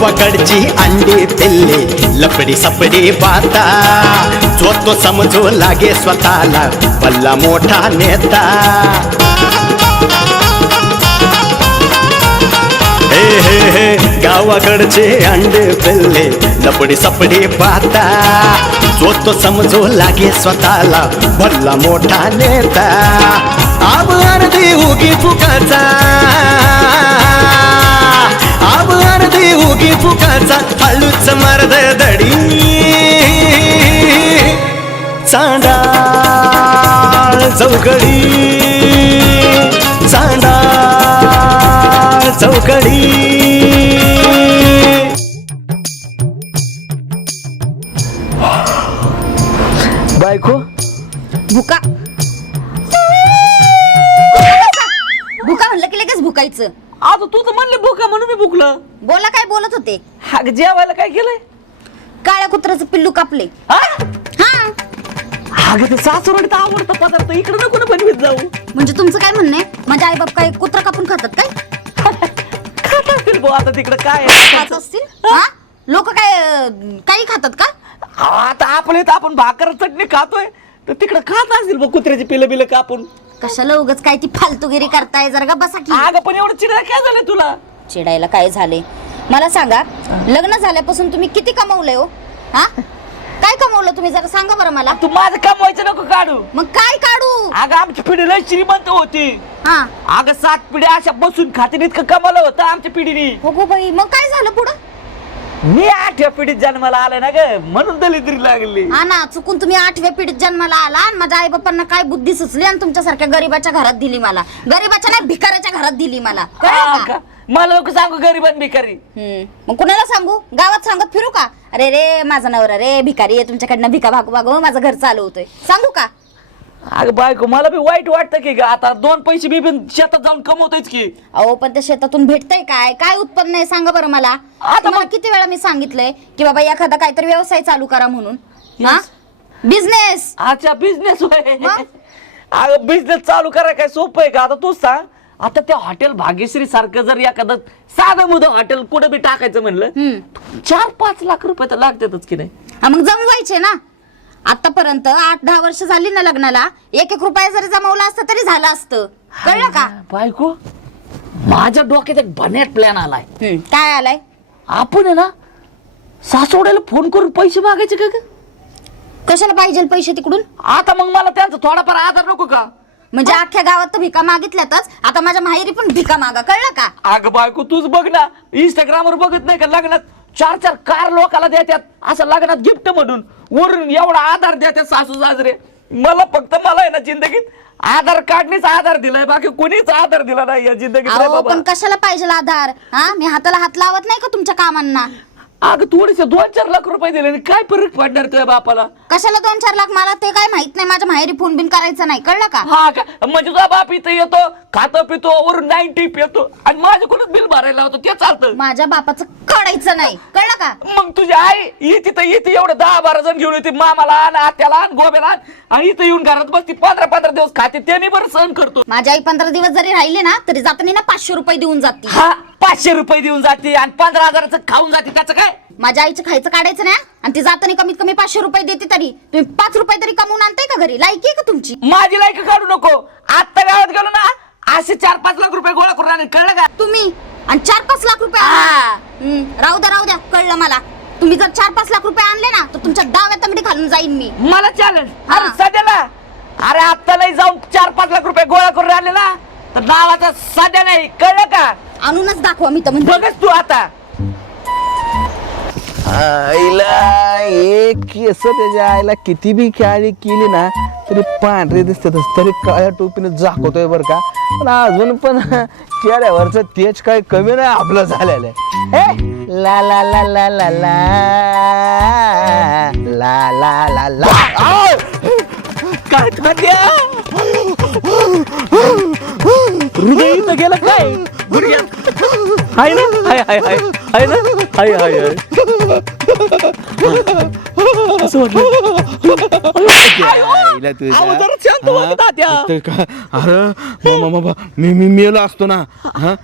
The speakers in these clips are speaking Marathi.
गावाकडची अंडी पिल्ली लपडी सपडी बाता जो तो समजू लागे स्वतःला भल्ला मोठा नेता हे हे हे गावाकडचे अंडे पिल्ले लपडी सपडी पाहता जो तो समजू लागे स्वतःला भल्ला मोठा नेता आब अर्धी उगी फुकाचा आब अर्धी उगी फुकाचा हळूच मर्द दडी चांडाळ चौकडी चांडाळ चौकडी बायको भुका भुका म्हणलं की लगेच भुकायचं. आता तू तर म्हणले भुका म्हणून मी भुकलं. बोला काय बोलत होते. हा जेवायला काय केलंय? काळ्या कुत्र्याचं पिल्लू कापले. हा हा अगं ते सासूरडीत आवडतं पदार्थ इकडे नको ना बनवीत जाऊ. म्हणजे तुमचं काय म्हणणं आहे माझे आई बाप काय कुत्रा कापून खातात काय? खात असतील भाऊ आता तिकडे काय खात असतील. हा लोक काय काही खातात का? आता आपले तर आपण भाकर चटणी खातोय तर तिकडे खात असतील बघ कुत्र्याची पिलं बिलं कापून. कशाला उगाच काय ती फालतूगिरी करताय जरा का बसा की. अगं पण एवढं चिडायला काय झालं तुला? चिडायला काय झाले मला सांगा. लग्न झाल्यापासून तुम्ही किती कमवलंय हो? हा काय कमवलं तुम्ही जरा सांगा बरं मला. तू माझं कमवायचं नको काढू. मग काय काढू? अगं आमची पिढी लय श्रीमंत होती. हा अगं 7 पिढ्या अशा बसून खातीन इतकं कमावलं होतं आमच्या पिढीने. हो गो बाई मग काय झालं पुढं? मी 8व्या पिढीत जन्माला आलोय ना ग म्हणून दलिद्री लागली. हा ना चुकून तुम्ही 8व्या पिढीत जन्माला आला आणि माझ्या आई बापांना काय बुद्धी सुचली आणि तुमच्यासारख्या गरीबाच्या घरात दिली मला. गरीबाच्या नाही भिकाऱ्याच्या घरात दिली मला. कळलं का? मला लोक सांगू गरीबान भिकारी. मग कुणाला सांगू? गावात सांगत फिरू का? अरे रे माझा नवरा रे भिकारी आहे तुमच्याकडनं भिका भागू भागू माझं घर चालवतोय सांगू का? अगं बायको मला बी वाईट वाटतं की ग आता 2 पैसे मी पण शेतात जाऊन कमवतोयच की. अहो पण त्या शेतातून भेटतंय काय? काय उत्पन्न आहे सांगा बरं मला. आता मला किती वेळा मी सांगितलंय की बाबा एखादा काहीतरी व्यवसाय चालू करा म्हणून. हा बिझनेस. अच्छा बिझनेस होय. अगं बिझनेस चालू करा काय सोपं आहे का? आता तूच सांग आता त्या हॉटेल भाग्यश्री सारखं जर एखादं साधं मुदं हॉटेल कुठं बी टाकायचं म्हणलं 4-5 लाख रुपये तर लागतातच की नाही. मग जमवायचे ना. आतापर्यंत 8-10 वर्ष झाली ना लग्नाला 1-1 रुपया जरी जमवला असतं तरी झालं असतं. कळलं का? बायको माझ्या डोक्यात एक भन्याट प्लॅन आलाय. काय आलाय? आपण आहे ना सासवड्याला फोन करून पैसे मागायचे का ग? कशाला पाहिजे पैसे तिकडून? आता मग मला त्यांचा थोडाफार आधार नको का? म्हणजे अख्ख्या गावात तर भिका मागितल्यातच आता माझ्या माहेरी पण भिका मागा. कळलं का? अगं बायको तूच बघ ना इंस्टाग्रामवर बघत नाही का लग्नात 4-4 कार लोकाला देतात असं लग्नात गिफ्ट म्हणून वरून एवढा आधार देतात सासू सासरे. मला फक्त मला आहे ना जिंदगीत आधार कार्डनेच आधार दिलाय बाकी कोणीच आधार दिला नाही या जिंदगीत. पण कशाला पाहिजे आधार? हा मी हाताला हात लावत नाही का तुमच्या कामांना? अगं थोडेसे 2-4 लाख रुपये दिले काय फरक पडणार तुझ्या बापाला? कशाला 2-4 लाख? मला ते काय माहित नाही. माझ्या माहेरी फोन बिन करायचं नाही. कळलं का? हा का म्हणजे तुझा बाप इथं येतो खातं पितो वरून 90 पितो आणि माझ्याकडून बिल भरायला होतं ते चालतं. माझ्या बापाचं काढायचं नाही. कळलं का? मग तुझी आई येते तर येते एवढं 10-12 जण घेऊन येते मामाला आण आत्याला आण गोब्याला आण आणि इथं येऊन घरात बसती 15-15 दिवस खाते त्याने बरं सहन करतो. माझी आई 15 दिवस जरी राहिले ना तरी जाताना ना 500 रुपये देऊन जाते. हा 500 रुपये देऊन जाते आणि 15,000चं खाऊन जाते त्याचं काय? माझ्या आईचं खायचं काढायचं नाही आणि ती जाताना कमीत कमी 500 रुपये देते तरी तुम्ही 5 रुपये तरी कमवून आणताय का घरी? लायकी आहे का तुमची? माझी लायकी काढू नको. आता गावात गेलो ना असे 4-5 लाख रुपये गोळा करून आणले. कळलं का? तुम्ही आणि 4-5 लाख रुपये राहू द्या कळलं मला. तुम्ही जर 4-5 लाख रुपये आणले ना तर तुमच्या डाव्या तंगडी घालून जाईन मी. मला चॅलेंज. अरे सध्याला अरे आता नाही जाऊन 4-5 लाख रुपये गोळा करून आणले ना तर नावाचा सध्या नाही. कळलं का? आणूनच दाखवा मी तर म्हणजे. बघच तू आता आईला एक केस त्याच्या आईला किती बी काळी केली ना तरी पांढरे दिसतात तरी काळ्या टोपीने झाकवतोय बर का. पण अजून पण चेहऱ्यावरचं तेज काही कमी नाही आपलं झालेलं आहे. ला ला ला ला ला ला ला ला ला ला काय खाद्या हृदय इथं गेलं काय? हाय ना हाय हाय हाय हाय ना हाय हाय हाय असं वाटलं. आईला तुझ्या. अहो, जरा शांत व्हा की तात्या. हा, ते का- अरे मी मेलो असतो ना. हा?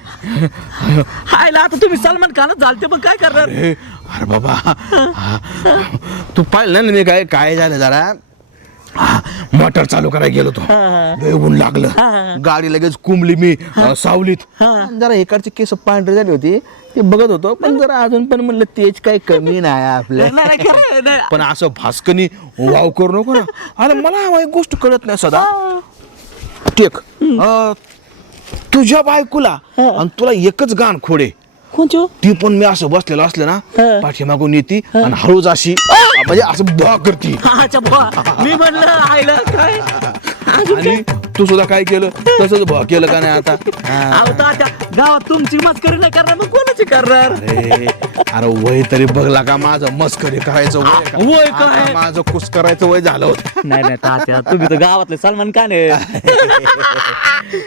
हायला आता तुम्ही सलमान खानच झालते पण काय करणार. अरे बाबा हा. तू पाहिलं ना मी काय काय झालं जरा मोटर चालू करायला गेलो तो लय ऊन लागलं गाडी लगेच कुंबली मी सावलीत जरा इकडची केस पांढरी झाली होती ते बघत होतो पण जरा अजून पण म्हणलं तेच काही कमी नाही आपल्या नाही, नाही, खरं आहे, नाही. पण असं भास्कनी वाव करू नको ना. अरे मला एक गोष्ट कळत नाही सदा टेक तुझ्या बायकोला आणि तुला एकच गाण खोडे कोणची हो? ती पण मी असं बसलेलं असलं ना पाठीमागून येते आणि हळूच अशी म्हणजे असं बा करते अच्छा बुवा. मी म्हणलं आयला काय आणि तू सुद्धा काय केलं तसंच भा केलं का नाही आता अहो तात्या गावात तुमची मस्करी नाही करणार मग कोणाची करणार. अरे वय तरी बघला का माझं मस्करी करायचं वय का? वय काय? आता माझं कुस करायचं वय झालं होतं. नाही नाही तात्या तुम्ही तर गावातले सलमान खान आहे.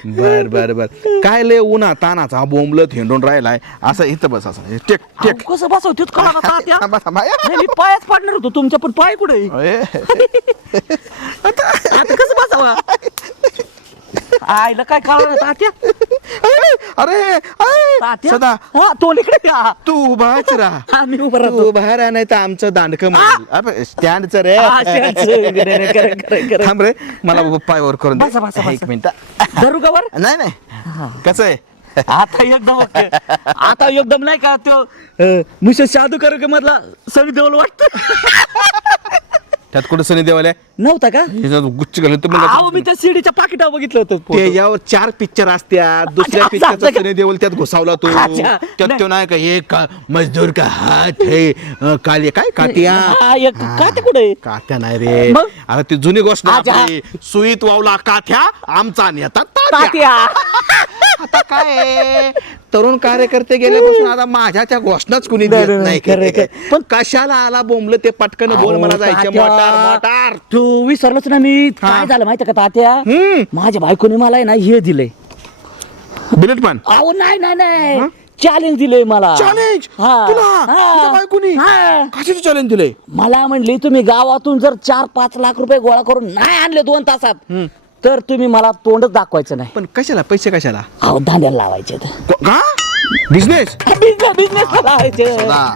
बर बर बर काय लय उन्हा तानाचा बोंबलत हिंडून राहिलाय असं इथं बस असं टेक टेक अहो, कसं बसवतो कळा ना तात्या. थांबा, थांबा. नाही, मी पायच पाडणार होतो तुमच्या पण पाय कुठे अय. आता कसं बसावा आईला काय कळणार तात्या. अरे अय, तात्या सदा हा तो इकडे या. तू उभाच राहा हा मी उभा तू राहतो. उभा राहा नाही तर आमचं दांडकं स्टँडचं रे हा, शेणचं. खरं, खरं, खरं. थांब रे मला बाबा पायवर करून बसा, बसा, दे एक बसा. मिनिट धरू का वर? नाही नाही कसं आहे आता एकदम ओके. आता एकदम नाही का तो मिसेस शादू करू मधला सनी देओल वाटत त्यात कुठं सनी देवाले नव्हता का. गुच्छ घालून अहो मी त्या सीडीच्या पाकिटावर बघितलं होतं photo. त्याच्यावर 4 पिक्चर असत्यात दुसऱ्या अच्छा, पिक्चरचा असं का? सनी देवल त्यात घुसावला तो अच्छा. त्यात तो नाही का हे का मजदूर का हात है काले काय काटिया हा, एक काटे कुठे कात्या नाही रे मग? अरे ती जुनी गोष्ट ना अच्छा. आपली. सुईत वावला काथ्या आमचा नेता तात्या. तात्या. आता काय आहे? तरुण कार्यकर्ते गेल्यापासून आता माझ्या त्या घोषणाच कुणी देत नाही खरं, पण कशाला आला बोंबलं ते पटकन बोल मला जायचे तात्या. मोटार मोटार तू विसरलोच ना मी काय झालं माहिती का तात्या माझ्या बायकोने मला आहे ना हे दिलंय. बुलेट पान अहो नाही नाही नाही चॅलेंज दिलंय मला. चॅलेंज हा. तुला हा. तुझ्या बायकोनी हा. कशाचं चॅलेंज दिलंय मला म्हणली तुम्ही गावातून जर 4-5 लाख रुपये गोळा करून नाही आणले 2 तासात तर तुम्ही मला तोंडच दाखवायचं नाही. पण कशाला पैसे कशाला अहो धांद्याला लावायचे का बिझनेस बिझनेस लावायचे. हा.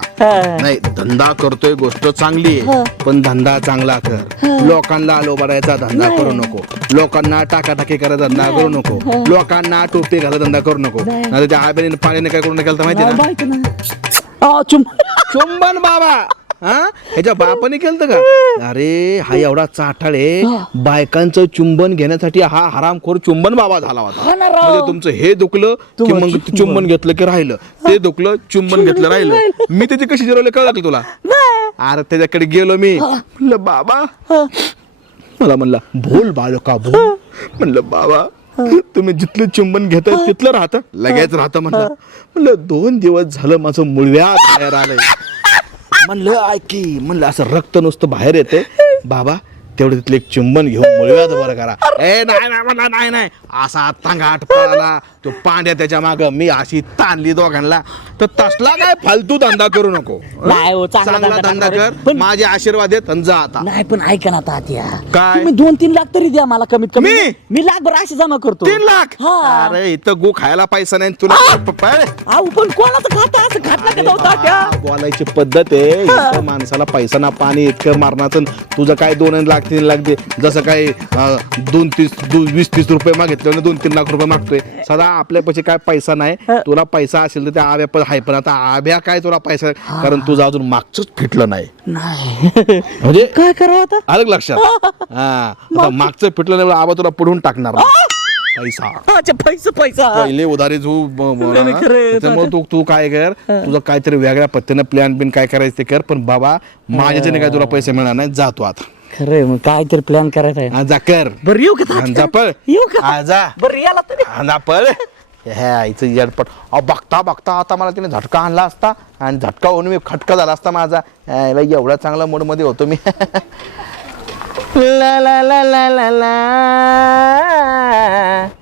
नाही धंदा करतोय गोष्ट चांगली आहे पण धंदा चांगला कर लोकांना लोबाडायचा धंदा करू नको लोकांना टाकाटाकी करायचा धंदा करू नको लोकांना टोपी घालायचा धंदा करू नको नाही त्या आब्याने पाण्याने काय करून केलं माहिती ना माहिती ना. अहो, चुंबन बाबा हा ह्याच्या बापाने केलं का अरे हा एवढा चाठाळ आहे बायकांचं चुंबन घेण्यासाठी हा हरामखोर चुंबन बाबा झाला होता हा ना राव. म्हणजे तुमचं हे दुखलं की मग ते चुंबन घेतलं की राहिलं ते दुखलं चुंबन घेतलं राहिलं मी त्याची कशी जिरवले कळलं का तुला अरे त्याच्याकडे गेलो मी म्हणलं बाबा मला म्हणला भोल बालका भोल म्हणलं बाबा तुम्ही जिथलं चुंबन घेताय तिथलं राहतं लगेच राहतं म्हणलं 2 दिवस झालं माझं मुळव्यात बाहेर आलंय म्हणलं ऐकी म्हणलं असं रक्त नुसतं बाहेर येते बाबा तेवढं तिथलं एक चुंबन घेऊन मुळव्यात बरं करा ए नाही नाही म्हणला नाही नाही असा तांगाट पळाला तो पांड्या त्याच्या माग मी अशी ताणली दोघांना तर तसला काय फालतू धंदा करू नको नाही हो, चांगला चांगला धंदा कर पण माझे आशीर्वाद आहेत आणि जा आता नाही पण ऐका ना तात्या काय? तुम्ही 2-3 लाख तरी द्या मला कमीत कमी मी? मी लाखभर अशी जमा करतो 3 लाख हा. अरे इथं गो खायला पैसा नाही तुला अहो पण कोणाचं खाता असं खात नका जाऊ तात्या. बोलायची पद्धत आहे इतकं माणसाला पैसा ना पाणी इतकं मारण्याचं तुझं काय 2 लाख 3 लाख दे जसं काय 20-30 रुपये मागितले 2-3 लाख रुपये मागतोय सदा आपल्यापाशी काय पैसा नाही तुला पैसा असेल तर त्या आव्या पण आहे पण आता आभ्या काय तुला पैसा कारण तुझं अजून मागचंच फिटलं नाही नाही म्हणजे काय करावं आता आलं का लक्षात हा आता मागचं फिटलं नाही आबा तुला पुढून टाकणार पैसा अच्छा पैसा पहिले उधारी नाही, खरंय. त्यामुळे तू काय कर तुझं काहीतरी वेगळ्या पद्धतीनं प्लॅन बिन काय करायचं ते कर पण बाबा माझ्याच्याने काय तुला पैसे मिळणार नाही जातो आता खरंय मग काय तरी प्लॅन करायचा आहे हा, जा कर बरं येऊ का हा, जा पळ येऊ का हा, जा बरं याला तरी हा, जा पळ ह्या इथं येडपट बघता बघता आता मला तिने झटका आणला असता आणि झटका होऊन मी खटका झाला असता माझा याला एवढा चांगला मूड मध्ये होतो मी ला ला ला ला ला ला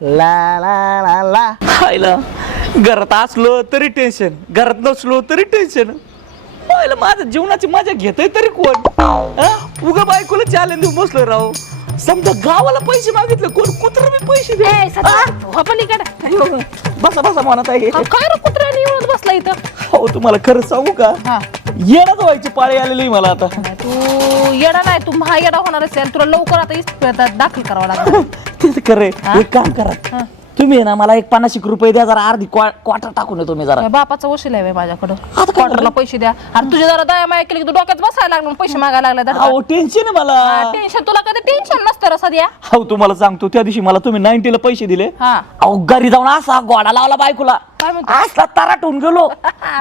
ला ला ला ला खायला घरात असलो तरी टेन्शन घरात नसलो तरी टेन्शन पाहिलं माझ्या जीवनाची मजा घेतोय तरी कोण उगा बायकोला चॅलेंज देऊन बसलोय राव. समजा गावाला पैसे मागितले कोण कुत्र मी पैसे दे. ए, सध्या, हो पण इकडे. बसा बसा म्हणत आहे. काय रे कुत्र्याने येऊन बसला इथं? हो तुम्हाला खरं सांगू का हा. येण्याच व्हायची पाळी आलेली आहे मला आता. तू येडा नाही, तू महा येडा होणार असेल. तुला लवकर आता इस्पितळात दाखल करावं लागेल. तेच खरंय. एक काम करा तुम्ही आहे ना मला एक 50 रुपये द्या, जरा अर्धी क्वार्टर टाकून येतो मी जरा. काय बापाचा वशील आहे माझ्याकडं. क्वार्टरला पैसे द्या. अरे तुझे जरा दया माया केली की तू डोक्यात बसायला लागला, पैसे मागायला लागला. अहो टेन्शन आहे मला. टेन्शन तुला कधी टेन्शन नसतं रे सध्या. हो तुम्हाला सांगतो त्या दिवशी मला तुम्ही 90 ला पैसे दिले. हा. अहो घरी जाऊन असा गोडा लावला बायकोला. काय म्हणतो? असला तराटून गेलो.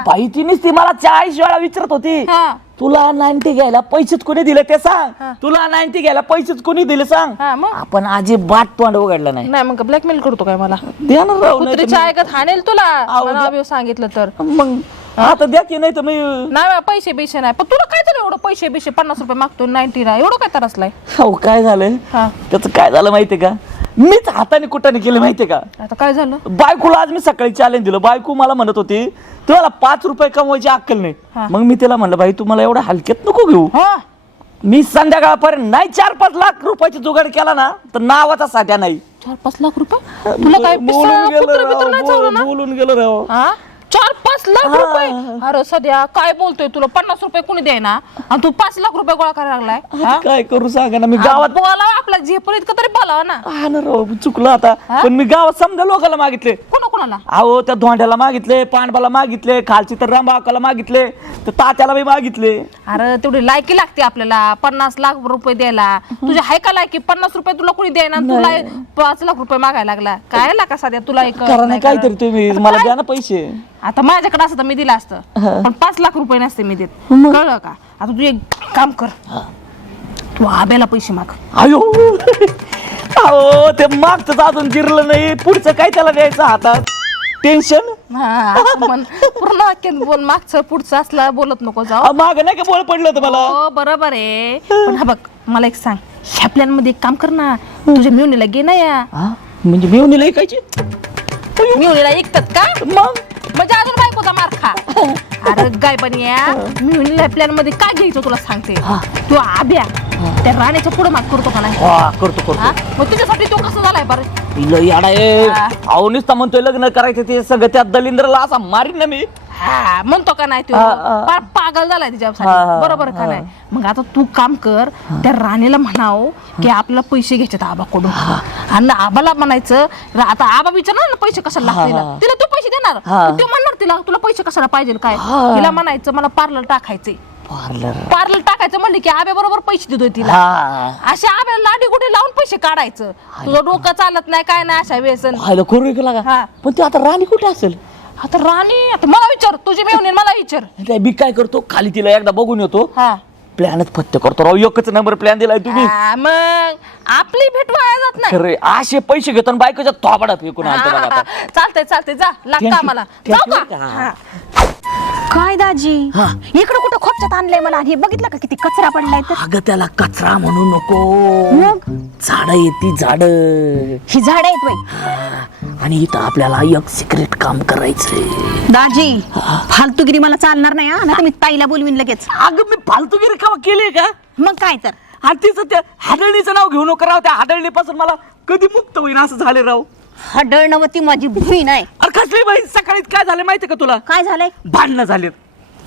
बाई तिनेच ती मला 40 वेळा विचारत होती हा. तुला 90 घ्यायला पैसेच कोणी दिले ते सांग. तुला 90 घ्यायला पैसेच कोणी दिले सांग. हा, मग? आपण अजिबात तोंड उघडलं नाही. नाही मग ब्लॅकमेल करतो काय मला? द्या ना राव, नाही तर कुत्रीच्या ऐकत हाणेल तुला. अहो, मला अभियोग सांगितलं तर. मग आता द्या की नाही तर मी. नाही बा, पैसे बिशे नाही. पण तुला काय झालं एवढं पैसे बिशे 50 रुपये मागतो 90 ना एवढं काय तरसलाय? हो काय झालं हा. त्याचं काय झालं माहितीये का, मीच हाताने कुठाने केलं माहितीये का. आता काय झालं? बायकोला आज मी सकाळी चॅलेंज दिलं. बायको मला म्हणत होती तुम्हाला 5 रुपये कमवायची अक्कल नाही. मग मी तिला म्हणलं बाई तुम्हाला एवढं हलक्यात नको घेऊ. हा. मी संध्याकाळपर्यंत नाही 4-5 लाख रुपयाची जुगाड केला ना तर नावाचा साध्या नाही. 4-5 लाख रुपये? तुला काय बोलून गेलो कुत्रं बित्रं नाही चावलं ना? बोलून गेलो राव. हा? 4-5 लाख रुपये? अरे सध्या काय बोलतोय? तुला 50 रुपये कोणी द्यायना आणि तू 5 लाख रुपये गोळा करायला लागलाय. आता काय करू सांगा ना, मी गावात बोलावा आपला झेपून इतकं तरी बोलावा ना. हा ना राव चुकलं आता. पण मी गावात समजा लोकांना मागितले. कोणाला? अहो त्या धोंड्याला मागितले, पांडवाला मागितले, खालची तर रामबाकाला मागितले, तर तात्याला बी मागितले. अरे तेवढी लायकी लागते आपल्याला 50 लाख रुपये द्यायला. तुझ्या हाय का लायकी? 50 रुपये तुला कोणी द्यायना, तुला 5 लाख रुपये मागायला लागला. काय लागा सध्या तुला एक कारण काहीतरी तुम्ही मला द्या ना पैसे. आता माझ्याकडे असं तर मी दिलं असतं, पण 5 लाख रुपये नसते मी देत. कळलं का? आता तू एक काम कर, तू आब्याला पैसे माग. अयो अहो ते मागचं अजून जिरलं नाही, पुढचं काय त्याला द्यायचं हातात. टेन्शन. पूर्ण वाक्यात बोल, मागचं पुढचं असलं बोलत नको जाऊ. माग नाही का बोल पडलं होतं मला. हो बरोबर आहे, पण हा बघ मला एक सांग, ह्या प्लॅन मध्ये एक काम कर ना, तुझ्या मिळवणीला घे ना या. म्हणजे मी येऊन ऐकायची मिळवणीला ऐकतात का? मग म्हणजे अजून बायकोचा मार खा. अरे गाय पण या मिळवणीला प्लॅन मध्ये काय घ्यायचं तुला सांगते. तू आब्या त्या राण्याच्या पुढे माग करतो का नाही? करतो हा? मग तुझ्यासाठी तो कसं झालाय बरं? अहो नुसता म्हणतोय लग्न करायचं ते सगळं त्या दलिंद्रला असा मारीन ना मी. हा म्हणतो का नाही तो पागल झालाय तिच्यासाठी, बरोबर का नाही? मग आता तू काम कर, त्या राणीला म्हणाव की आपल्याला पैसे घ्यायचे आबाकडून, आणि आबाला म्हणायचं आता आबा विचारणार ना पैसे कशाला लागतील, तिला तू पैसे देणार, ते म्हणणार तिला तुला पैसे कशाला पाहिजे काय. तिला म्हणायचं मला पार्लर टाकायचंय. पार्लर टाकायचं म्हणले की आब्या बरोबर पैसे देतोय तिला. अशा आब्याला लाडी गुडी लावून पैसे काढायचं. तुझं डोकं चालत नाही काय नाही अशा व्यसन. पण ते आता राणी कुठे असेल? आता राणी आता मला विचार, तुझी मेवणी मला विचार. मी काय करतो खाली तिला एकदा बघून येतो, हा प्लॅनच फत्ते करतो राव. एकच नंबर प्लॅन दिलाय तुम्ही. मग आपली भेट वाया जात नाही. खरे असे पैसे घेतो आणि बायकोच्या थोबाडा फेकून आणतो बघा आता. चालतंय चालतंय, जा लागतं आम्हाला. जाऊ का? हा. काय दाजी इकडे कुठं खोपच्यात आणलंय मला, आणि हे बघितलं का किती कचरा पडलाय तर. अगं त्याला कचरा म्हणू नको, मग झाड येते झाड. ही झाड आहेत बाई. आणि इथं आपल्याला एक सिक्रेट काम करायचंय. दाजी फालतूगिरी मला चालणार नाही हा, नाही मी ताईला बोलवीन लगेच. अगं मी फालतूगिरी का केली का? मग काय तर. आणि तिचं त्या हाडळणीचं नाव घेऊ नका राव. त्या हाडळणीपासून मला कधी मुक्त होईन असं झाले राव. हडळणवती माझी बहीण आहे. अरे कसली बाई, सकाळी काय झालं माहिती का तुला? काय झालंय? भांडणं झालेत.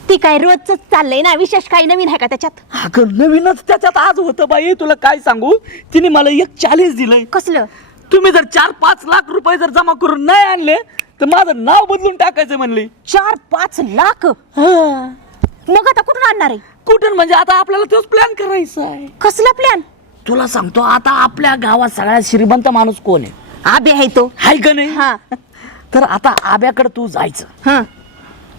ती काय रोजच चाललंय ना, विशेष काही नवीन आहे का त्याच्यात? अगं नवीनच त्याच्यात आज होतं बाई. तुला काय सांगू, तिने मला एक चॅलेंज दिलंय. कसलं? तुम्ही जर 4-5 लाख रुपये जर जमा करून नाही आणले तर माझं नाव बदलून टाकायचं म्हणले. 4-5 लाख? मग आता कुठून आणणार आहे? कुठून म्हणजे आता आपल्याला तोच प्लॅन करायचा आहे. कसला प्लॅन? तुला सांगतो, आता आपल्या गावात सगळ्यात श्रीमंत माणूस कोण आहे? आबे आहे तो. हाय का नाही? हा तर आता आब्याकडे तू जायचं, हा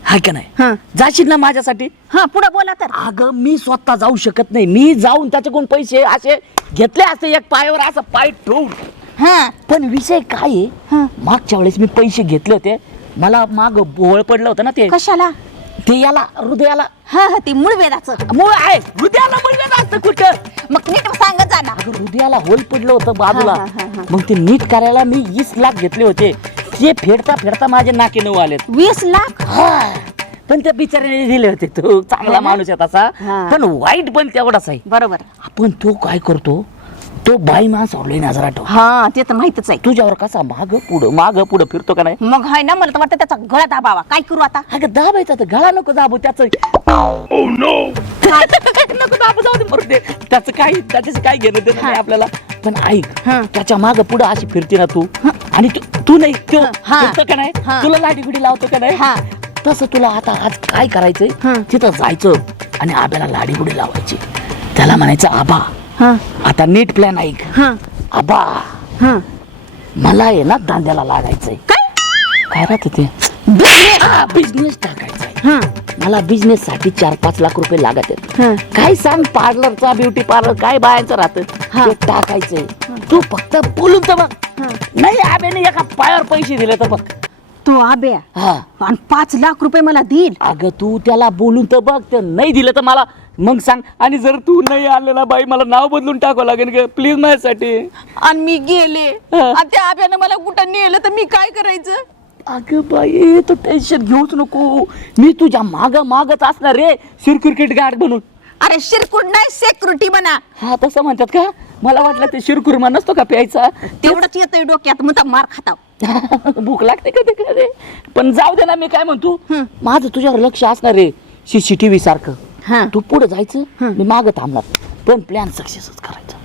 हाय का नाही? हा जाशील ना माझ्यासाठी? हा पुढे बोला तर. अगं मी स्वतः जाऊ शकत नाही. मी जाऊन त्याच्याकडून पैसे असे घेतले असते एक पायावर असं पाय ठेवून. हा पण विषय काय आहे, मागच्या वेळेस मी पैसे घेतले होते, मला माग बोळ पडलं होतं ना ते. कशाला? ते याला हृदयाला. हा हा ते मूळ वेदाचं. मूळ आहे हृदयाला म्हणलं असतं कुठं. मग नीट सांगत जा ना. अगं हृदयाला होल पडलं होतं बाजूला. हा, हा, हा. मग ते नीट करायला मी 20 लाख घेतले होते. ते फेडता फेडता माझे नाके नऊ आलेत. 20 लाख? हा पण त्या बिचाऱ्याने दिले होते. तो चांगला माणूस आहे तसा, हा. पण वाईट पण तेवढाच आहे. बरोबर. आपण तो काय करतो, तो बाई माणसावर लई नजर आठव. हा ते तर माहितच आहे. तुझ्यावर कसा माग पुढं फिरतो का नाही. मग हाय ना, मला तर वाटतं त्याचा गळा दाबावा. काय करू आता? अगं दाबायचा तर गळा नको दाबू त्याचं. नको दाबू, जाऊ दे मरू दे. त्याच्याशी काय घेणं देणं नाही आपल्याला. पण ऐक, त्याच्या माग पुढं अशी फिरते ना तू, आणि तू नाही तो फिरतो का नाही, तुला लाठी गुडी लावतो का नाही, तसं तुला आता आज काय करायचंय, तिथं जायचं आणि आब्याला लाडी गुडी लावायची. त्याला म्हणायचं आबा, आता नीट प्लॅन ऐक. आबा, मला आहे ना दांड्याला लागायचंय. काय राहत ते बिझनेस टाकायचा. मला बिझनेस साठी 4-5 लाख रुपये लागत आहेत. काय सांग, पार्लरचा, ब्युटी पार्लर काय बायांचं राहतं ते टाकायचंय. तू फक्त बोलून तर बघ. नाही आब्याने एका पायावर पैसे दिले तर बघ. तो आब्या हा, आणि 5 लाख रुपये मला देईल. अगं तू त्याला बोलून तर बघ. ते नाही दिलं तर मला मग सांग. आणि जर तू नाही आले ना बाई, मला नाव बदलून टाकावं लागेल ग प्लीज माझ्यासाठी. आणि मी गेले आणि त्या आब्यानं मला कुठं नेलं तर मी काय करायचं? अगं बाई, तू टेन्शन घेऊच नको. मी तुझ्या मागच असणार रे, सिक्युरिटी गार्ड बनून. अरे शिरकुट नाही, सेक्युरिटी म्हणा. हा तसं म्हणतात का? मला वाटलं ते शिरकुर्मा नसतो का प्यायचा. तेवढंच येतोय डोक्यात, मग मार खाताव. भूक लागते कधी कधी. पण जाऊ दे ना, मी काय म्हणतो, माझं तुझ्यावर लक्ष असणार रे CCTV सारखं. तू पुढे जायचं, मी मागं थांबणार, पण प्लॅन सक्सेसच करायचा.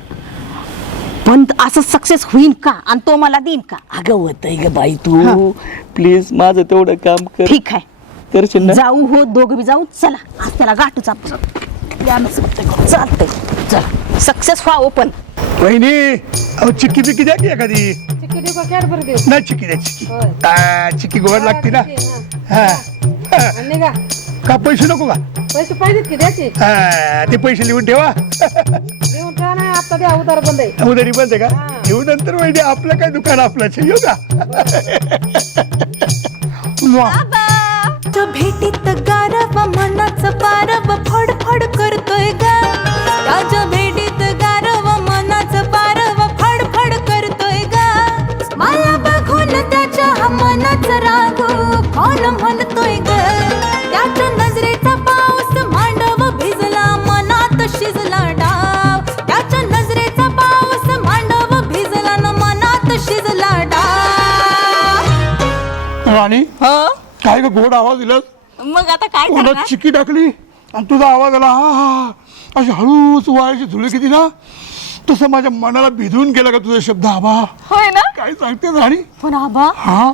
पण असं सक्सेस होईल का? आणि तो मला देईन का? अगं होतंय ग बाई, तू प्लीज माझं तेवढं काम कर. ठीक आहे, करशील ना? जाऊ हो, दोघं बी जाऊ. चला आज त्याला गाठूच आपण. चालतंय, चला सक्सेस व्हावं. पण वहिनी, अहो चिक्की बिक्की द्या की एखादी. नाही चिक्की द्या, चिक्की. चिक्की गोड लागते ना. हा. का पैसे नको का? पैसे पाहिजेत की द्यायचे. ते पैसे लिहून ठेवा. देऊन ठेवा ना, आता द्या, उधार बंद आहे. उधारी बंद आहे का? येऊ नंतर वहिनी, आपलं काय दुकान आपलंच आहे. येऊ का? वा. भेटीत गारव मनाचं पारव फडफड करतोय ग. त्याच्या भेटीत गारव मनाचं पारव फडफड करतोय ग. मला बघून त्याच्या मनाचं रागू कोण म्हणतोय ग. त्याच्या नजरेचा पाऊस मांडव भिजला, मनात शिजला डाव. त्याच्या नजरेचा पाऊस मांडव भिजला न मनात शिजला डाव. राणी, काय ग गोड आवाज दिला? मग आता काय तोंडात करणार? चिक्की टाकली आणि तुझा आवाज आला. हा हा, अशी हळूच वायाची धुळे किती ना, तसं माझ्या मनाला भिजून गेला का तुझा शब्द. आबा, होय ना? काय सांगते राणी? पण आबा, हा,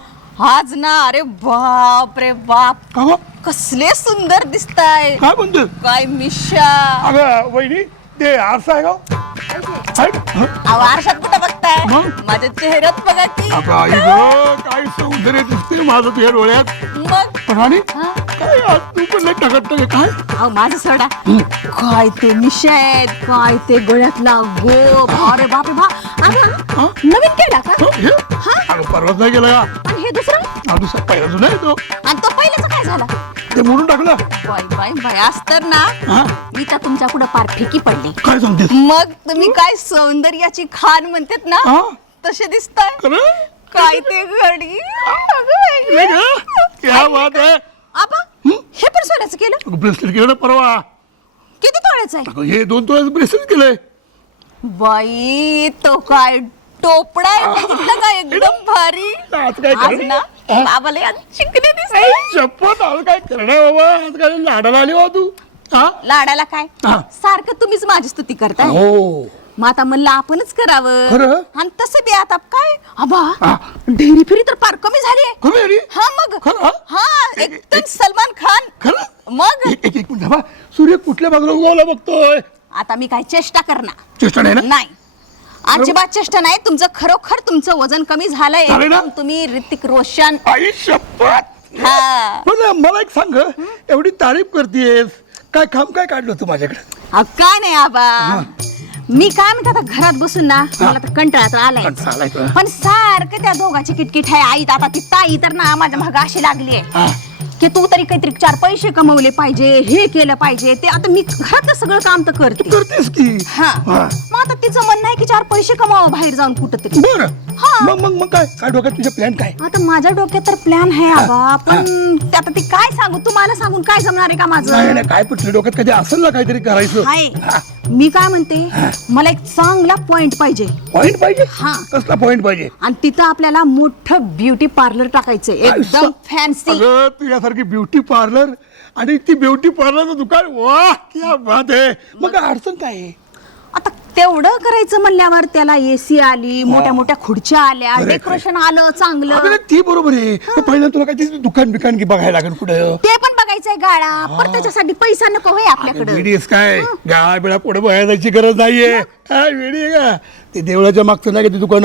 आज ना, अरे बाप रे बाप, का गं? कसले सुंदर दिसताय. काय म्हणते? काय मिशा. अगं वहिनी, ते आरसा आहे का? अहो, आरशात कुठं बघताय? मग? माझ्या चेहऱ्यात बघा की. अगं आई गं, काय सौंदर्य दिसते माझं तुझ्या डोळ्यात. मग राणी, काय आज तू पण लय टकटक काय? अहो, माझं सोडा. काय ते मिशा आहेत, काय ते गळ्यातला गोप. अरे बाप रे बाप. अगं, नवीन केला का? हे? अगं परवाच नाही गेला का? आणि हे दुसरं? हा दुसरा पहिला जुना आहे तो. आणि तो पहिल्याचं काय झाला? ते मोडून टाकलं. बाय बाय बाय, आज तर ना हा? मी तर तुमच्या पुढे पार फेकी पडले. काय सांगतेस? मग तुम्ही काय सौंदर्याची खान म्हणतात ना, हा? तसे दिसताय. खरं? काय ते घडी. नाही गं? क्या बात आहे. आबा, हे पण सोन्याचं केलं? ब्रेसलेट केलं ना परवा. किती तोळ्याचं आहे? अगं हे 2 तोळ्याचं ब्रेसलेट केलंय. बाई, तो काय टोपडा आहे, बघितलं का? एकदम भारी. आज काय आज करणार? ना बाबाला यात चिकने दिसते. शपथ, आज काय करणार बाबा? आज काय लाडाला आली बा तू? हा? लाडाला काय, हा. सारखं तुम्हीच माझी स्तुती करताय. हो. मग आता म्हणलं आपणच करावं. खरं? आणि तसं बी आता काय आबा, हा. डेअरी फिरी तर फार कमी झाली आहे. कमी आली? हा मग. खरं? हा, एकदम सलमान खान. खरं? मग एक मिनिट बा, सूर्य कुठल्या बाजूला उगवला बघतोय? आता मी काय चेष्टा करणार चेष्टा नाही ना? नाही, अजिबात चेष्टा नाही. तुमचं खरोखर तुमचं वजन कमी झालंय. झालंय ना? एकदम तुम्ही ऋतिक रोशन. आई शपथ. हा. पण मला एक सांग, एवढी तारीफ करतेस, काय काम काय काढलं तू माझ्याकडे? काय नाही आबा, मी काय म्हणते, आता घरात बसून ना मला तर कंटाळा तर आलाय. कंटाळा आलाय का? पण सारखं त्या दोघांची किटकिट आहे. आई आता ती ताई तर ना माझ्या मागं अशी लागली आहे की तू तरी काहीतरी 4 पैसे कमवले पाहिजे, हे केलं पाहिजे ते. आता मी घरातलं सगळं काम तर करते. करतेस की हा हा. मग आता तिचं म्हणणं आहे की 4 पैसे कमावा बाहेर जाऊन कुठंतरी. बरं हा. मग काय काय डोक्यात तुझ्या प्लॅन काय? आता माझ्या डोक्यात तर प्लॅन आहे आबा, पण ते आता ते काय सांगू, तुम्हाला सांगून काय जमणार आहे का नाही माझं? नाही काय पण तुझ्या डोक्यात कधी असेल ना काहीतरी करायचं. हाय मी काय म्हणते, मला एक चांगला पॉइंट पाहिजे. पॉइंट पाहिजे. हा. कसला पॉइंट पाहिजे? आणि तिथं आपल्याला मोठं ब्युटी पार्लर टाकायचंय, एकदम फॅन्सी. अगं तुझ्यासारखी ब्युटी पार्लर आणि ती ब्युटी पार्लरचं दुकान, वा क्या बात आहे. मग काय अडचण काय आहे? आता तेवढं करायचं म्हणल्यावर त्याला एसी आली, मोठ्या मोठ्या खुर्च्या आल्या, खरंय, डेकोरेशन आलं चांगलं. अगं ती बरोबर आहे. पण पहिलं तुला काय ते दुकान बिकान की बघायला लागेल कुठं? ते पण बघायचंय गाडा, पण त्याच्यासाठी पैसा नको होय आपल्याकडे. वेडीस काय गाळा बिळा पुढे बघायला जायची गरज नाहीये. काय वेडी आहे का? ते देवळाच्या मागचं नाही का ते दुकान,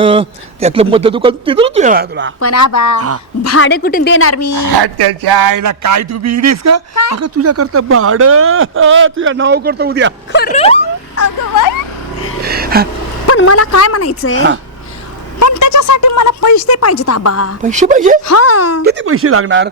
त्यातलं मधलं दुकान तिथं तुला. पण आबा भाडे कुठून देणार मी? त्याच्या आईला काय तू बिडीस का? अगं तुझ्या करता भाडं तुझ्या नाव करता उद्या. खरं? अगं बाई. पण मला काय म्हणायचंय, पण त्याच्यासाठी मला पैसे पाहिजेत आबा. पैसे पाहिजे? हा. किती पैसे लागणार?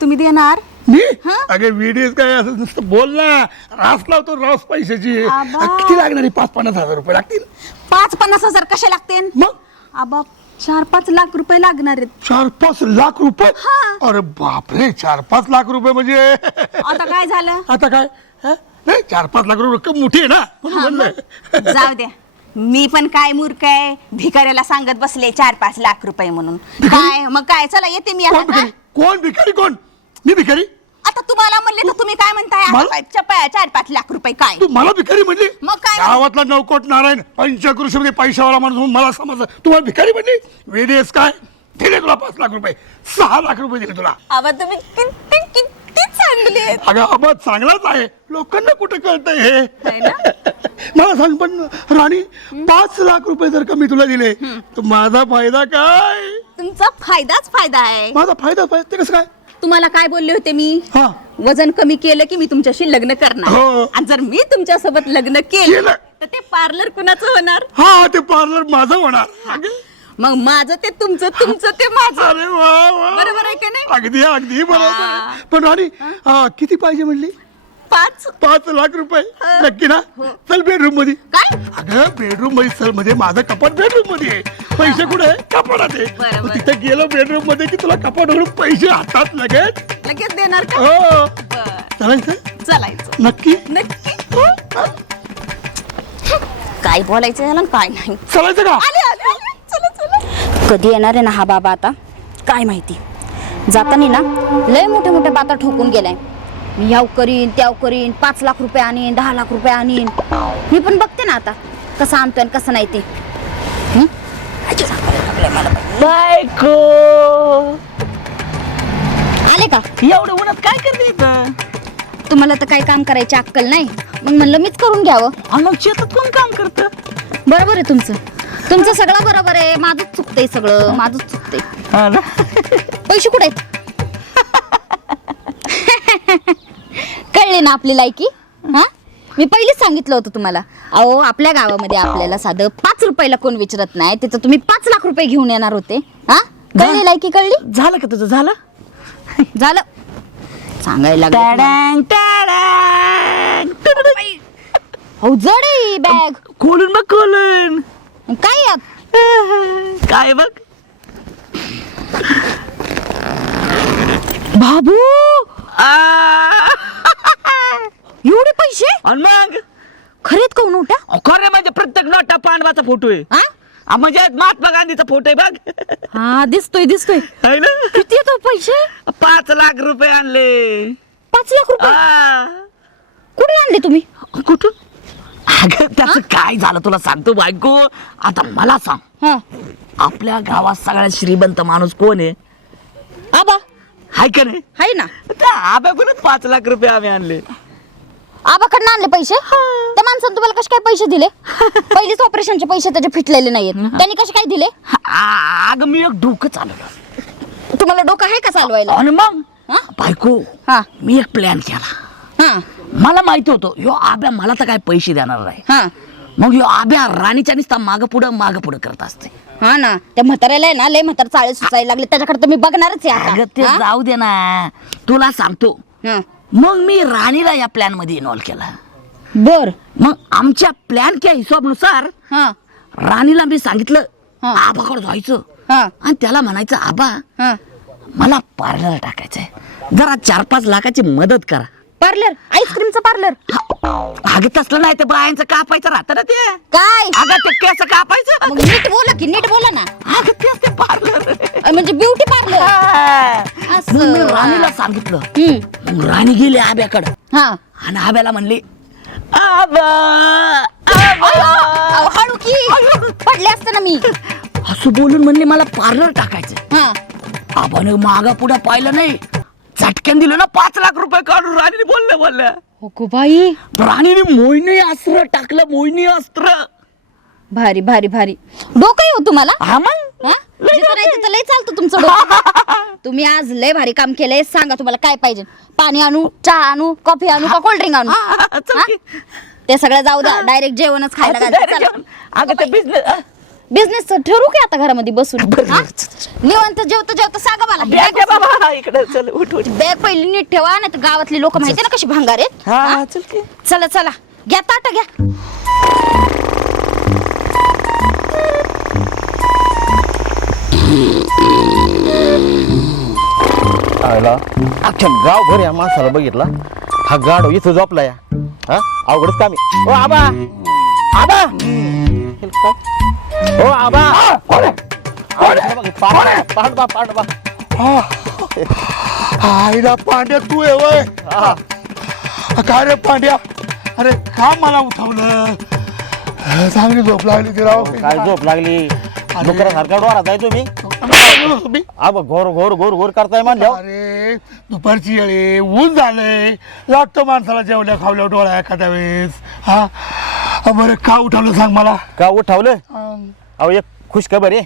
तुम्ही देणार? मी हा? अगे विडीस काय असं नुसतं बोल ना. रास लावतो रास पैशाची. आबा. किती लागणार आहे? 5-50 हजार रुपये लागतील. 5-50 हजार कसे लागतील? मग आबा 4-5 लाख रुपये लागणार आहेत. 4-5 लाख रुपये? हा. अरे बापरे 4-5 लाख रुपये म्हणजे आता काय झालं? आता काय? हा? नाही 4-5 लाख रुपये रक्कम मोठी आहे ना म्हणून हा, म्हणलं. मग जाऊ द्या, मी पण काय मूर्ख आहे, भिकाऱ्याला सांगत बसले 4-5 लाख रुपये म्हणून. काय मग काय, चला येते मी कोण आता. भिकारी? कोण भिकारी? कोण? मी भिकारी? आता तुम्हाला म्हणले तर तुम्ही काय म्हणताय? मला? 4-5 लाख रुपये काय? तू मला भिकारी म्हणली? मग काय? गावातला नवकोट नारायण पंचकृषीमध्ये पैशावाला माणूस म्हणून मला समजलं. तुम्हाला भिकारी म्हणली? वेडेस काय? दिले तुला 5 लाख रुपये, 6 लाख रुपये दिले तुला. आबा तुम्ही किती किती चांगले आहेत. अगं आवाज चांगलाच आहे, लोकांना कुठे कळतंय हे? है ना? मला सांग पण राणी, 5 लाख रुपये जर का मी तुला दिले तर माझा फायदा काय? तुमचा फायदाच फायदा आहे. माझा फायदा पाहिजे ते कसं काय? तुम्हाला काय बोलले होते मी? हा. वजन कमी केलं की मी तुमच्याशी लग्न करणार. हो. आणि जर मी तुमच्यासोबत लग्न केलं केलं. तर ते पार्लर कुणाचं होणार? हा ते पार्लर माझं होणार. अगं, मग माझं ते तुमचं, तुमचं ते माझं. अरे वा वा. बरोबर आहे का नाही? अगदी अगदी बरोबर आहे. पण राणी किती पाहिजे म्हणली? 5 लाख रुपये. नक्की ना? चल बेडरूम मध्ये. काय? अगं बेडरूम मध्ये चल, म्हणजे माझं कपाट बेडरूम मध्ये आहे. पैसे कुठे आहे? कपाटात आहे. बरोबर. मग तिथे गेलो बेडरूम मध्ये की तुला कपाटावरून पैसे हातात लगेच. लगेच देणार का? हो बरं. चालायचं चालायचं नक्की. नक्की. काय बोलायचं याला काय नाही. चालायचं का? आले आले आले. चला चला. कधी येणार आहे ना हा बाबा आता काय माहिती. जाताना ना लय मोठ्या मोठ्या बाता ठोकून गेलाय. मी याव करीन त्याव करीन, 5 लाख रुपये आणीन, 10 लाख रुपये आणीन. मी पण बघते ना आता कसं आणतोय आणि कसं नाही ते. बायको आले का? एवढं उन्हात काय करते इथं? तुम्हाला तर काही काम करायची अक्कल नाही, मग म्हणलं मीच करून घ्यावं. आणि मग शेतात कोण काम करत? बरोबर आहे तुमचं सगळं बरोबर आहे. माझंच चुकतंय सगळं, माझंच चुकतंय. पैसे कुठे आहेत? कळले ना आपली लायकी? हा मी पहिलेच सांगितलं होतं तुम्हाला. अहो आपल्या गावामध्ये आपल्याला साधं 5 रुपयाला कोण विचारत नाही, तिथं तुम्ही 5 लाख रुपये घेऊन येणार होते. हा कळली लायकी? कळली? झालं का तुझं? झालं झालं सांगायला लागले तुम्हाला. टॅडॅंग. अहो जड आहे बॅग. खोलून बघ खोलून. काय यात? काय बघ बाबू. एवढे पैसे? आणि मग खरेत का नोटा? खरे म्हणजे प्रत्येक नोटा पांडवाचा फोटो आहे. हा? म्हणजे महात्मा गांधीचा फोटो आहे बघ. हा दिसतोय दिसतोय. है ना? किती येतो पैसे? 5 लाख रुपये आणले. 5 लाख रुपये आ. कुठे आणले तुम्ही? कुठून? अगं त्याचं काय झालं तुला सांगतो बायको. आता मला सांग, हा आपल्या गावात सगळ्यात श्रीमंत माणूस कोण आहे? आबा हाय का नाही? हाय ना. त्या आब्याकडूनच 5 लाख रुपये आम्ही आणले. आबाकडनं आणले पैसे? त्या माणसाने तुम्हाला कसे काय पैसे दिले? पहिलेच ऑपरेशनचे पैसे त्याचे फिटलेले नाहीयेत, त्यांनी कसे काय दिले? अगं मी एक डोकं चालवलं. तुम्हाला डोकं आहे का चालवायला? आणि मग हा? बायको हा मी एक प्लॅन केला. हा मला माहिती होतं ह्यो आब्या मला तर काय पैसे देणार नाही. हा मग ह्यो आब्या राणीच्या नुसता माग पुढं करत असते. हा ना त्या म्हाताऱ्याला आहे ना लय म्हातार चाळे सुचायला लागले त्याच्याकडे तर मी बघणारच आहे अगं ते आता. हा? जाऊ दे ना, तुला सांगतो. हा. मग मी राणीला या प्लॅन मध्ये इन्व्हॉल्व केला. बर मग आमच्या प्लॅनच्या हिशोबानुसार हा राणीला मी सांगितलं हा. आबाकडे जायचं हा आणि त्याला म्हणायचं, आबा हा मला पार्लर टाकायचंय, जरा 4-5 लाखाची मदत करा. पार्लर आईस्क्रीमचं पार्लर अगं तसलं नाही, ते बायांचं कापायचं राहतं ना ते. काय अगं ते केस कापायचं. मग नीट बोला की नीट बोला ना. अगं तेच ते पार्लर. म्हणजे ब्युटी पार्लर मग मी राणीला सांगितलं. मग राणी गेली आब्याकडं हा आणि आब्याला म्हणली, आबा अहो, हळू की पडले असते ना मी. असं बोलून म्हणले मला पार्लर टाकायचं. हा आबाने मागा पुढे पाहिलं नाही, झटक्यान दिलं ना 5 लाख रुपये काढून. राणीने बोलल्या हो बाई राणीने मोहिनी अस्त्र टाकलं, मोहिनी अस्त्र. भारी भारी भारी डोकं आहे हो तुम्हाला. हा मग हा? जिथं नाही तिथं लय चालतं तुमचं डोकं. तुम्ही आज लय भारी काम केलंय. सांगा तुम्हाला काय पाहिजे, पाणी आणू, चहा आणू, कॉफी आणू का कोल्ड्रिंक आणू. चल हा? की. ते सगळं जाऊ द्या, डायरेक्ट जेवणच खायला direct घालते. जेवण. अगं ते बिझनेस बिझनेस ठरू की आता घरामध्ये बसून. हा? निवांत जेवता जेवता सांगा मला. बाबा इकडे चल, उठ उठ. बॅग पहिली नीट ठेवा, नाही तर गावातली लोक माहिती ना कशी भांगार आहेत. हा चल की. चला चला घ्या ताट घ्या. आयला अख्ख्या गावभर या माणसाला बघितला, हा गाडो इथं झोपला या. हा अवघडच काम आहे. ओ आबा, आबा, ओ आबा, पांडवा पांडवा. आईला पांड्या तू आहे वय. काय रे पांड्या, अरे का मला उठवलं. चांगली झोप लागली ती राव. काय झोप लागली, डुकरासारखा डोरा जाय तुम्ही. आबा घोर घोर घोर घोर करताय म्हणल्या. अरे दुपारची वेळे ऊन झालंय, लागतं माणसाला जेवल्या खावल्या डोळ्या एखाद्या वेळेस. हा बरं का उठवलं सांग मला. का उठावलं? अहो एक खुश खबर आहे.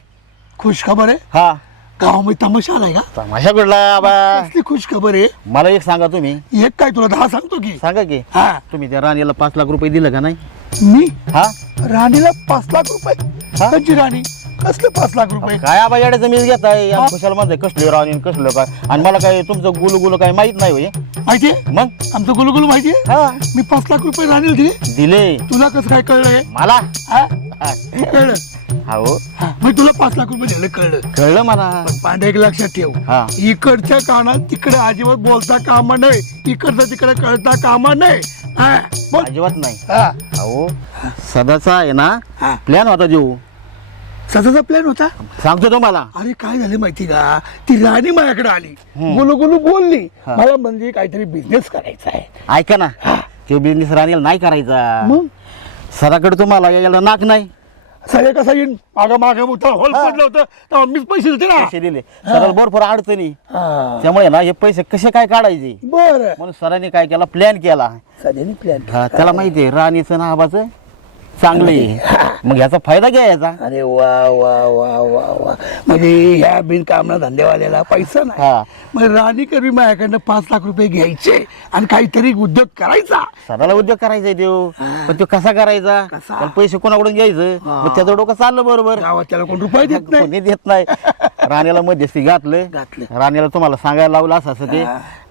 खुश खबर आहे. हा गावामध्ये तमाशा आलाय का. तमाशा कुठला आबा? कसली खुश खबर आहे. मला एक सांगा तुम्ही. एक काय तुला 10 सांगतो की. सांगा की. हा तुम्ही त्या राणीला 5 लाख रुपये दिलं का नाही? मी हा राणीला 5 लाख रुपये. कच्ची राणी कसले 5 लाख रुपये. काय आबा येड्याचं मीच घेताय. खुशाल म्हणताय कसले राणी कसलं काय, आणि मला काय तुमचं गुलू गुलू काय माहित नाही होय. माहितीये मग आमचं गुलुगुलू माहितीये. हा मी 5 लाख रुपये राणीला दिले. दिले तुला कसं काय कळलंय. मला. हा? कळलं. हो मग तुला 5 लाख रुपये दिले कळलं. कळलं मला. पांड्या एक लक्षात ठेव, हा. इकडच्या कानात तिकडे अजिबात बोलता कामा नाही, इकडचं तिकडे कळता कामा नाही. हा, बोल. अजिबात नाही. हा. अहो सदाचा आहे ना हा. प्लॅन होता देऊ. सदाचा प्लॅन होता. सांगतो तुम्हाला. अरे काय झालं माहिती का, ती राणी माझ्याकडे आली, गुलू बोलली मला, म्हणजे काहीतरी बिझनेस करायचा आहे. ऐका ना, तो बिझनेस राणीला नाही करायचा. मग सदाकडे तुम्हाला यायला नाक नाही. सगळे कसा येईन मागं मागं होल पडलं होतं तेव्हा मीच पैसे दिले ना. पैसे दिले सराला भरपूर अडचणी. त्यामुळे ना हे पैसे कसे काय काढायचे बरं म्हणून सरांनी काय केला, प्लॅन केला. सध्याने प्लॅन. हा, त्याला माहितीये राणीचं ना आबाचं चांगलं आहे, मग याचा फायदा घ्यायचा. अरे वा वा वा वा वा, म्हणजे ह्या बिनकामना धंदेवाल्याला पैसा नाही. हा. मग राणी करी माझ्याकडनं 5 लाख रुपये घ्यायचे आणि काहीतरी उद्योग करायचा. सराला उद्योग करायचा देव, पण तो कसा करायचा, त्याला पैसे कोणाकडून घ्यायचं, मग त्याचं डोकं चाललं बरोबर. गावात त्याला कोण रुपये देत नाही. कोणी देत नाही. राणीला मध्यस्थी घातलं, राणीला तुम्हाला सांगायला लावलं असं ते,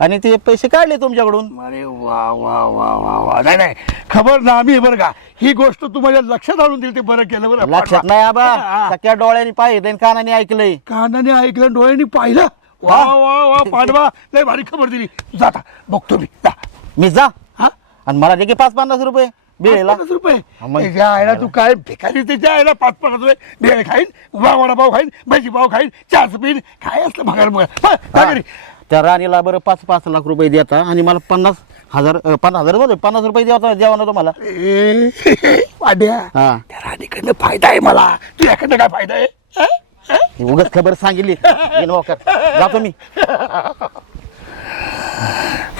आणि ते पैसे काढले तुमच्याकडून. अरे वा वा वा वा वा, नाही नाही खबर ना आम्ही बरं का, ही गोष्ट तू माझ्या लक्षात आणून दिली ते बरं केलं. बरं लक्षात नाही आबा, सगळ्या डोळ्याने पाहिलं आणि कानाने ऐकलंय. कानाने ऐकलं डोळ्यांनी पाहिलं. वा वा वा पांडवा, लय भारी खबर दिली. जाता बघतो मी. जा. मी जा हा? आणि मला दे की 5-50 रुपये बेळेला. 50 रुपये. मग. त्याच्या आईला तू काय भिकारी, त्याच्या आईला 5-50 रुपये भेळ खाईन, वडापाव खाईन, भाजीपाव खाईन, चहाच पिईन, काय असलं भगार मग. त्या राणीला बरं 5-5 लाख रुपये देता आणि मला 50 रुपये द्यावा ना तुम्हाला. पाड्या हा. त्या राणीकडनं फायदा आहे मला, तुझ्याकडनं काय फायदा आहे. हा? हा? उगाच खबर सांगितली. जातो मी.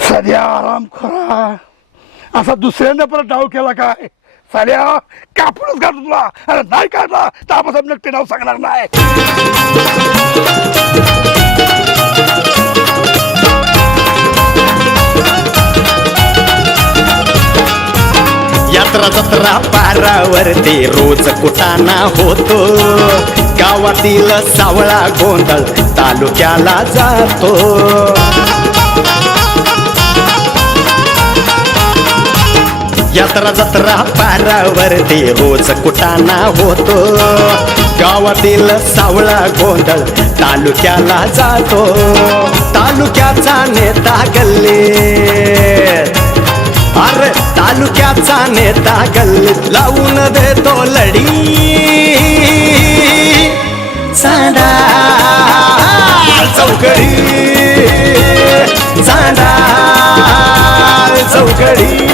सध्या आराम खरा असा दुसऱ्यांदा परत डाव केला काय. साल्या कापूनच काढतो तुला. अरे नाही काढला तर आपण नक्की नाव सांगणार नाही. यात्रा जत्रा पारावरती रोज कुटाणा होतो, गावातील सावळा गोंधळ तालुक्याला जातो. यात्रा जत्रा पारावरती रोज कुटाणा होतो. गावातील सावळा गोंधळ तालुक्याला जातो. तालुक्याचा नेता गल्लीत, अरे तालुक्याचा नेता गल्लीत लावून देतो लढी. चांदा चौकडी, चांदा चौकडी.